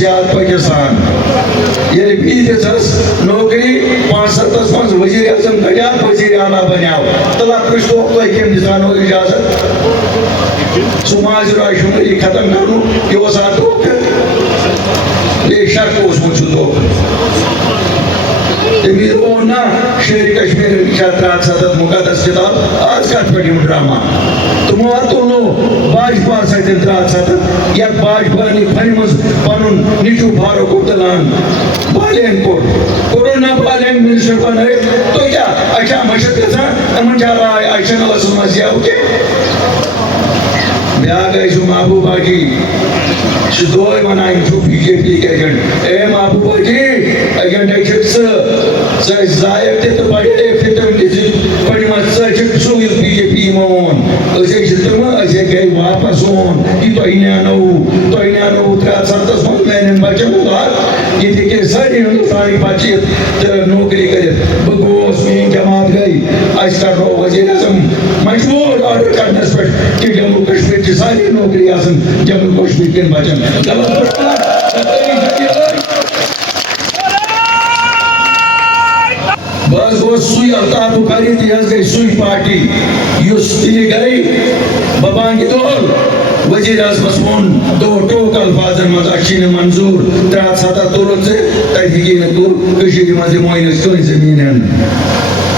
یاد پاکستان یہ بھی نوکری 5-7 من وزیر اعظم گیا وزیر اعلیٰ بنیاو تلا کچھ تو کم دسانو اجازت سو معاشرہ شماری ختم کرنو یہ وسا دھوکہ یہ شک اس مجھ دھوکہ تمیز اونا شہر کشمیر شاطرات صدر مقدس کتاب آج کٹ پڑی ڈرامہ تمہارتو نو باجپا سیتن ترات صدر یا باجپا نی پھنمز پانون نیچو بھارو کو تلان بالین کو کورونا بالین منسٹر بنائے تو کیا اچھا مشد کسا امن جارا آئے آئیشن اللہ سلمہ سیاہو کے بیاگ ایسو محبوبہ کی شدوئی منائیں جو بی جے پی کے ایجنٹ اے محبوبہ جی ایجنٹ ایجنٹ سر زائر تے تو بڑے فتر دیسی بڑی مطلب چھک سوئی بی جے پی مون اسے جتما اسے گئی واپس ہون کی تو ہی نانو ترات سرطس من میں نے بچے بودار یہ دیکھے ساری ہندوستانی بچے نوکری کرے بگوس میں جماعت گئی اس کر رو وزیر اعظم مجبور آرڈر کرنس پر کہ جمہو کشمیر کی ساری نوکری آسن جمہو کشمیر کے بچن بس وہ سوئی الطاف بخاری تھی ہز گئی سوئی پارٹی یس تھی گئی ببانگی دول وزیر اعظم مسمون دو ٹوک الفاظن مز اچھین منظور 3-7 تولت سے تحقیقی نکو کشیدی مزی موینس کوئی زمین ہے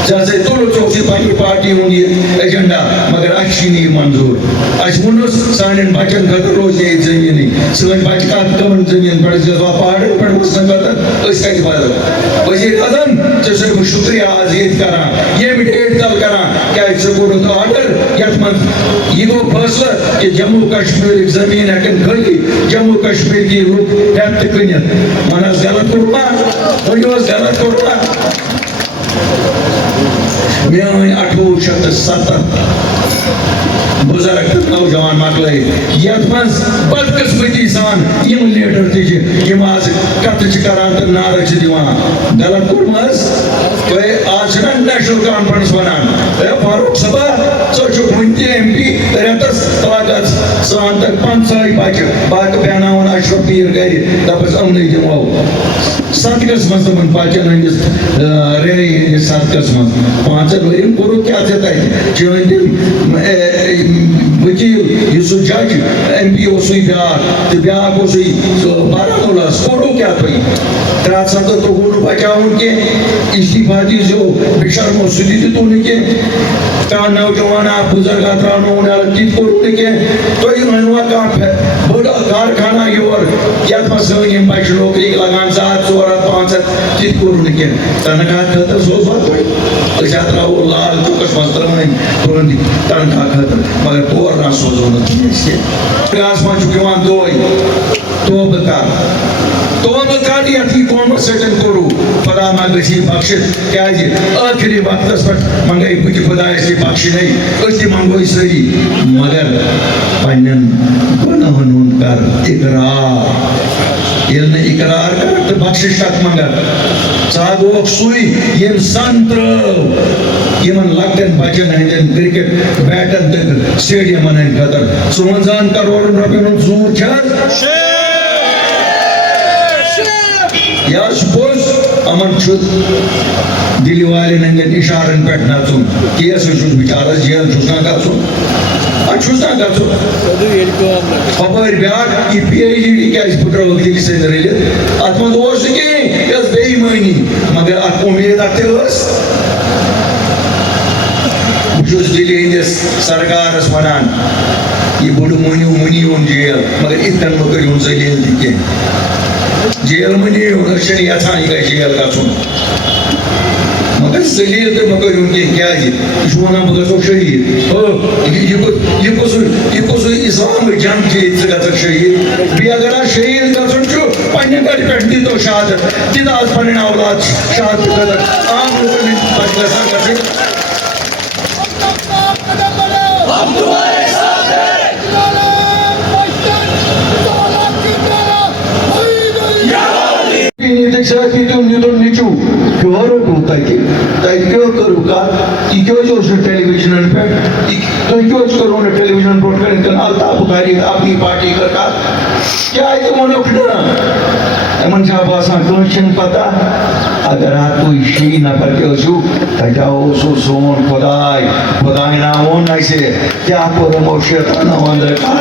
جیسے تولو چوکسی پانی پارٹی ہوں یہ ایجنڈا مگر اچھینی منظور اچھ منوس سانین بچن خطر روز یہ زمینی سوین بچ کات کمن زمین پر جزوا پہاڑ پر مسلم خطر اس کا اتفاد وزیر اعظم جیسے کو شکریہ عزیز کرا یہ بھی ڈیٹ کل کرا کیا اس سکوروں تو آرڈر یتمن یہ وہ فیصلہ کہ جموں کشمیر ایک زمین ہے کھلی جموں کشمیر کی لوگ ہیپت کنیت مانا غلط کرنا وہ غلط کرنا میں آئیں 1870 بزرگ نوجوان مکلے یت مز بدقسمتی سان یم لیڈر تھی یم آج کت کران تو نعرہ دیوان غلط کورمز تو آج نیشنل کانفرنس ونان فاروق صبا ثو ونتہ ایم پی ریتس طاقت سان تک 5 بچہ باقی بیان اشرف پیر گھر دپس امن دمو صدقس مز تمن بچن ہندس ریلی ہندس صدقس مز 5 ورین کورو کیا چین وکیل یسو جج ایم پی اوسوی بیاک تو بیاک اوسوی بارہمولہ کورو کیا تھی 3-7 تو گونو بچاؤن کے استعفا دی جو بشرمو سدی تو نکے کان نوجوان آپ بزرگ اترانو انہیں تیت کرو نکے تو یہ منوا کام ہے بڑا کارخانہ یور یت مسئلہ بچ نوکری لگان 7-4-5 تیت کرو نکے تنخواہ خطر سوز وقت اس اترا وہ لال چوکس مسترمن پرندی تنخواہ خطر مگر پور نہ سوزو نہ آسمان چکیوان دوئی توبہ کر یتھی قوم سٹن کرو خدا مگسی بخشت کیا جی آخری وقت پر منگئی بچ خدا اسی بخش نہیں اسی منگوئی سری مگر پنن گناہن کر اقرار یہ نے اقرار کر تو بخشش تک مگر ساگوک سوئی یم سنترو یمن لگن بچن ہندن کرکٹ بیٹن تک سٹیڈیم ہند خطر سونزان کروڑ رپین زور چھت یا سپوز امن چھت دلی والے ننگن اشارن پیٹ نچن کیس چھت بچارس جیل چھنا گژھن چھنا گژھن خبر بیاکھ یہ پی ایچ ڈی کیازِ پھٹرٲوٕکھ دِلہِ سۭتۍ رٔلِتھ اتھ منٛز اوس نہٕ کِہیٖنۍ یہِ ٲس بے ایٖمٲنی مگر اتھ اُمید اکھ تہِ ٲس بہٕ چھُس دِلہِ ہٕنٛدِس سرکارس ونان یہِ بوٚڑ مٔنِوُن جیل مگر یِتھ کٔنۍ مہٕ کٔرۍہُن ذلیٖل تہِ کینٛہہ جیل مٔنِو أسۍ چھِنہٕ یژھان یہِ گژھِ جیل گژھُن مگر ذلیٖل تہِ مہٕ کٔرۍہُن کینٛہہ کیازِ یہِ چھُ ونان بہٕ گژھو شہیٖد یہ کُس اسلامٕچ جنگ چھِ ژٕ گژھکھ شہیٖد بیٚیہِ اگر اَز شہیٖد گژھُن چھُ پننہِ گرِ پٮ۪ٹھ دِتو شہادت دِتو آز پنٕنۍ اولاد شہادت خٲطرٕ عام لُکن ہٕنٛدۍ بچہِ گژھان گژھٕنۍ ساتھی تم نیتون نیچو کیورو ہوتا ہے تاکہ کیوں کرو کا یہ کیوں جو ٹیلی ویژن پہ تو کیوں کرو نے ٹیلی ویژن پر کن الطاف بخاری اپنی پارٹی کا کیا ہے تم نے اٹھنا من چھا باسان کنشن پتہ اگر کوئی شی نفر کے چھو تجاو سو سون خدای خدای نامون ایسے کیا پرمو شیطان اندر کا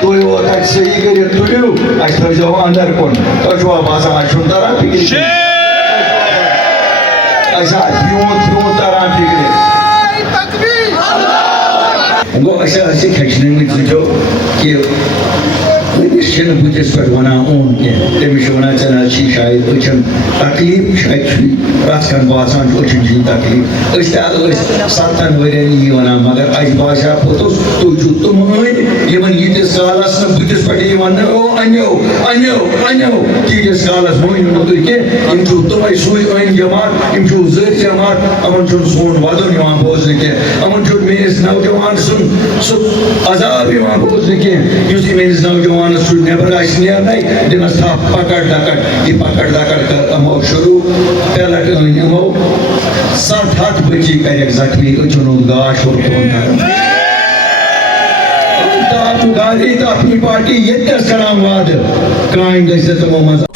تو یہ تک صحیح کرے تلیو اس تجاو اندر کن تو چھو باسان چھن تران فکری ایسا پیون تران فکری گو ایسا ایسے کھچنے میں جو کہ شن بوتس پہ ونان اون کی تمس ونان ژےٚ چھی شاید أچھن تکلیف شاید چھ پرٛٮ۪تھ کانٛہہ باسان أچھن چھی تکلیف أسۍ تہِ ٲسۍ 7 ؤرین یی ونان مگر اَسہِ باسیو پوٚتُس تُہۍ چھِو تِم أنۍ یِمن ییٖتِس کالس نہٕ بٕتھِس پٮ۪ٹھ یی وننہٕ او انیو تیٖتِس کالس مٲنِو نہٕ تُہۍ کینٛہہ یِم چھِو تِمے سُے أنۍ جماعت یِم چھِو زٔرۍ جماعت یِمن چھُنہٕ سون ودُن یِوان بوزنہٕ کینٛہہ یِمن چھُنہٕ میٲنِس نوجوان سُنٛد سُہ عذاب یِوان بوزنہٕ کینٛہہ یُس یہِ میٲنِس نوجوانس چھُ نیبر آسہِ نیرنٕے دِنس تھا پکڑ دکڑ یہِ پکڑ دکڑ کٔر یِمو شروع پیلٹ أنۍ یِمو 700 بچی کرٮ۪کھ زخمی أچھن ہُنٛد گاش کوٚر تِمن کران گاندھی تہٕ اپنی پارٹی ییٚتہِ ٲس کران وعدٕ کامہِ گژھِ تِمو منٛز